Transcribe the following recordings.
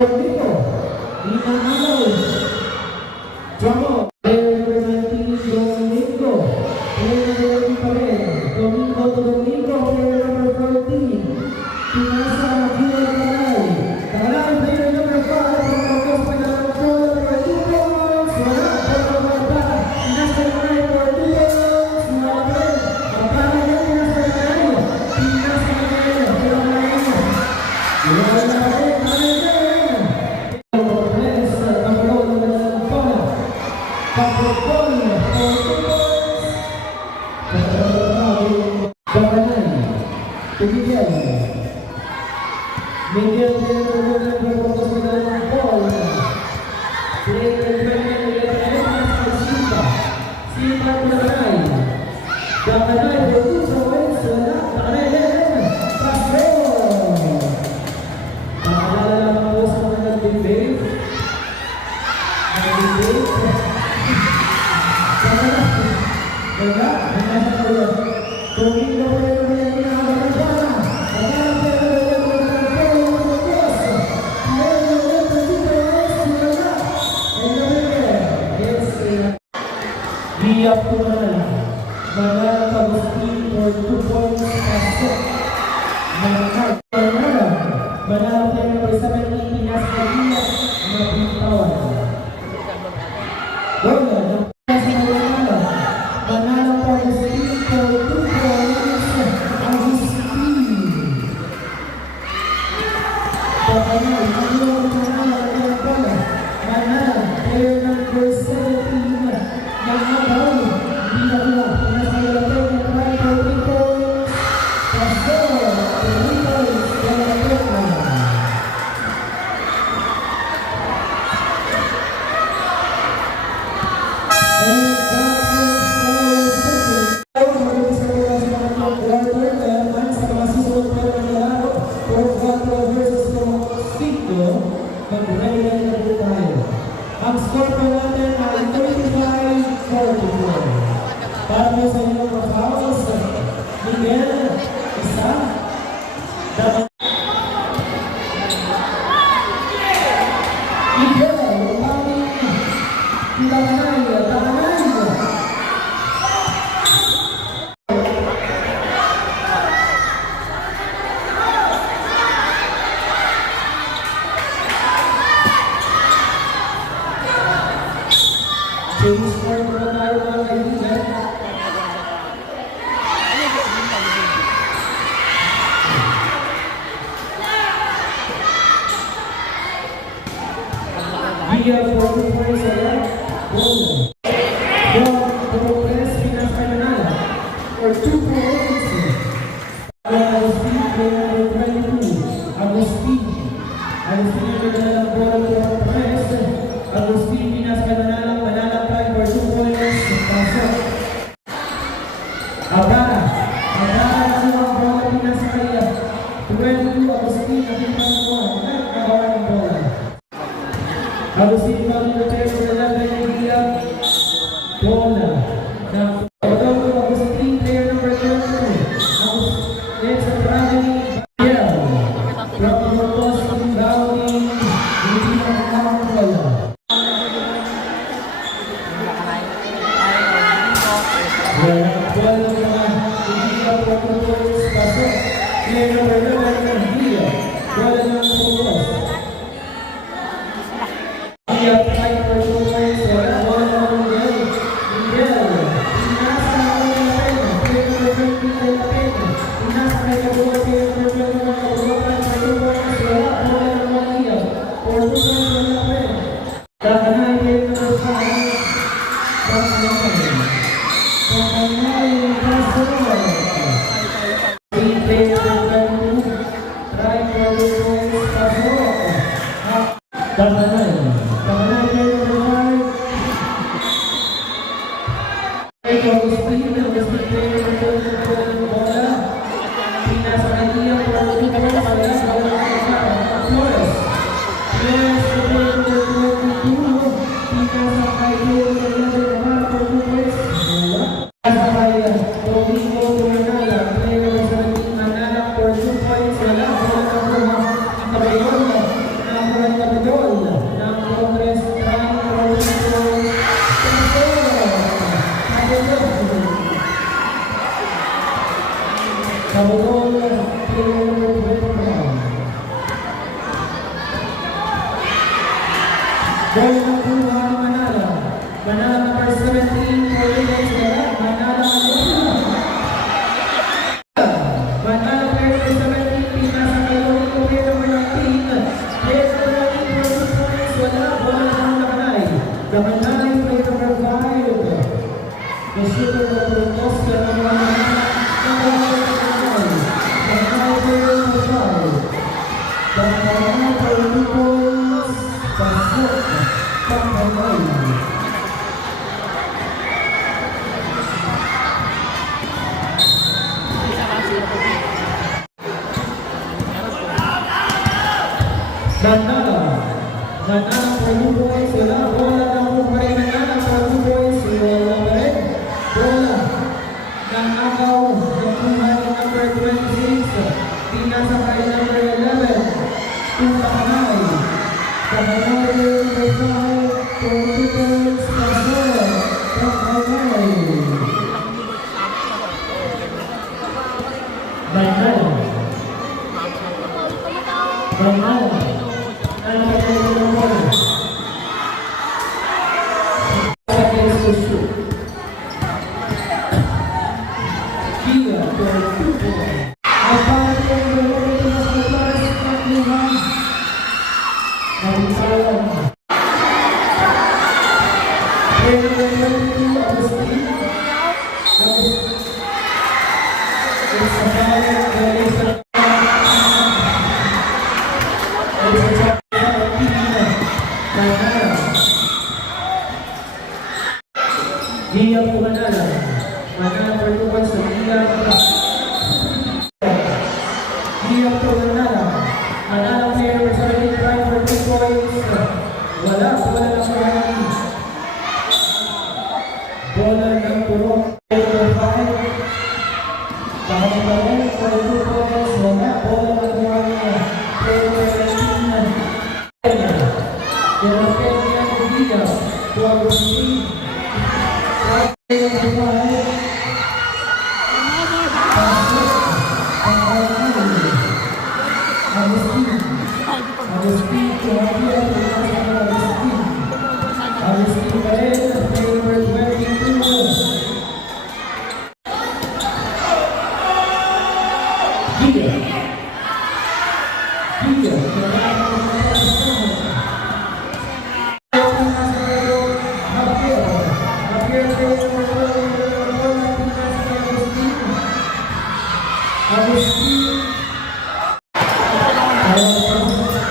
Domingo, Inanalo, Jomo, Domingo, Domingo, player number 14, Pinasa, Gila Taray, Taray, player number 5, Pagkakos pa na ng goal, number 2 points, wala, Pagkakota, Pinasa Taray, for 2 points, wala pa rin, Pagkakos na Pinasa Taray, Pinasa Taray, wala na rin, Wala, Bola ng kuha ng Manala. Manala number 17 for Lilies Wala. Manala Manala player number 17. Pinasa kay Lolo player number 19. Player number 19 for 2 points. Wala. Bola ng Lakanay. The Manala player number 5. The shooter number 2. Oscar number 1. Manala for 2 points, wala. Bola ng Kumpare Manala for 2 points, wala pa rin. Bola ng Agaw, ng kuha ng number 26, pinasa kay number 11, Lakanay. Lakanay number 5 for 2 points, Pasol, Lakanay. Manala. Dia po Manala. Manala for 2 points sa Dia po Manala. Manala player number 75 for 2 points. Wala. Bola ng Purong. Bola ng Purong. Number 5. Pahalibalan for 2 points. Wala. Bola ng Purong. Player number 19. Dia Dia. 12.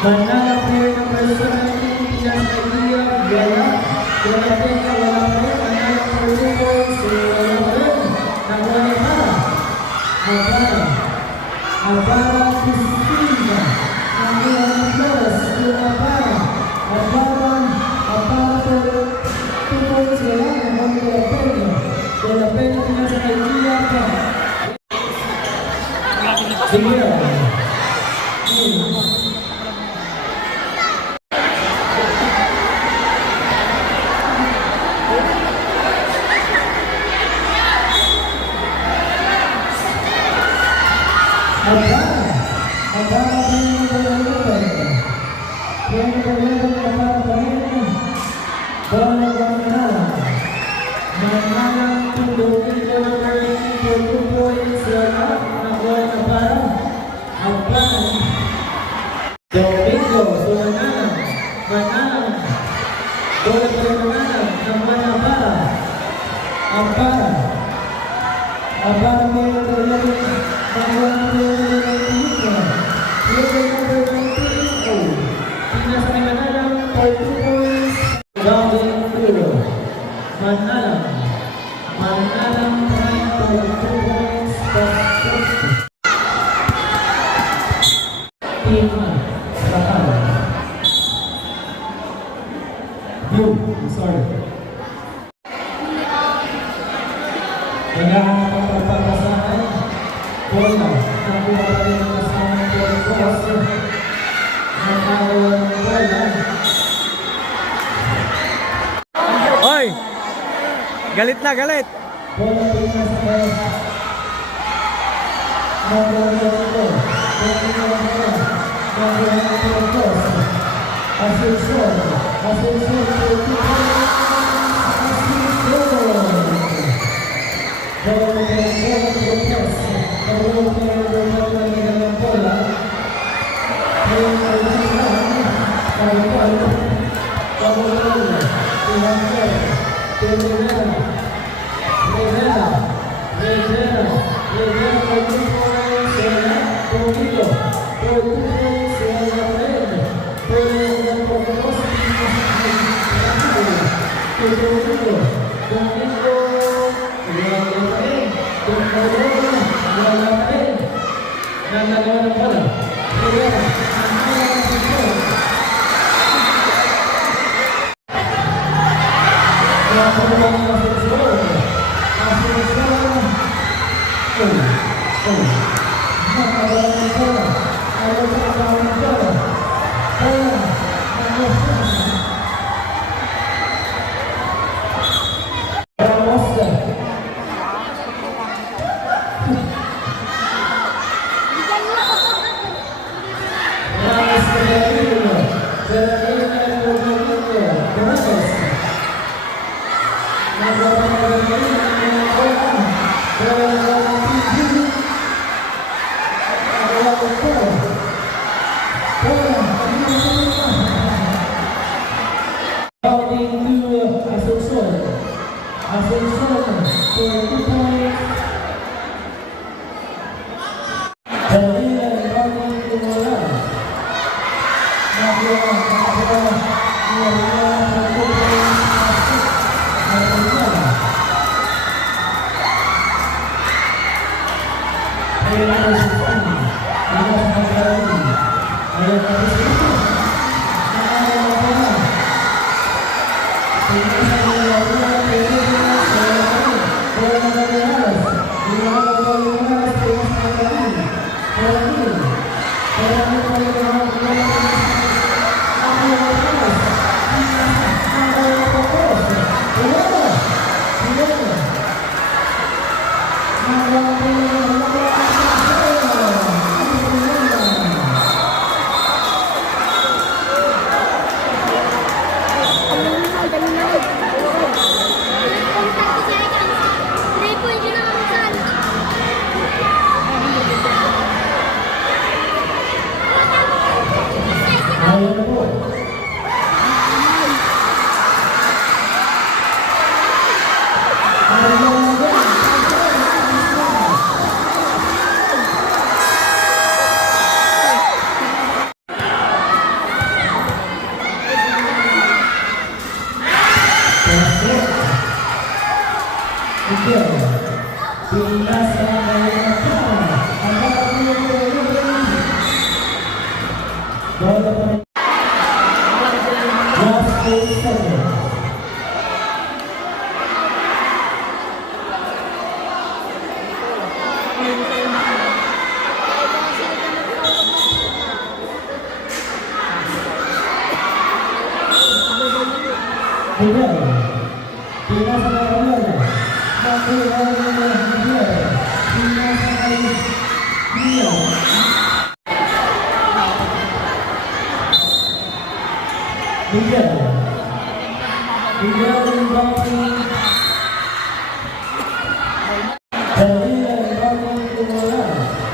Manala player number 17, Pinas Idea, Gala. Gala Pena, wala pa rin. Manala for 2 points, wala pa rin. Nakuha ni Para. Abara, Cristina. Nakuha ni Flores, Para. Abara for 2 points, wala. Nakuha ni Gala Pena. Gala Pena, Pinas Idea, Sige. Abang Sakal. Blue, sorry. Kailangan ng pagpapasahan. Bola. Nakuha pa rin ang kasama ng cross. Nakawa ng bola. Hoy! Galit na, galit! Bola Pinas sa Nagawin Asensyon.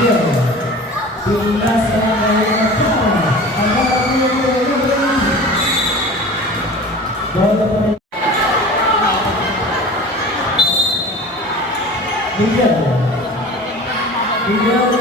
Miguel. Pinasa Mayapara. Ang kapatid ko bola pa rin. Miguel. Miguel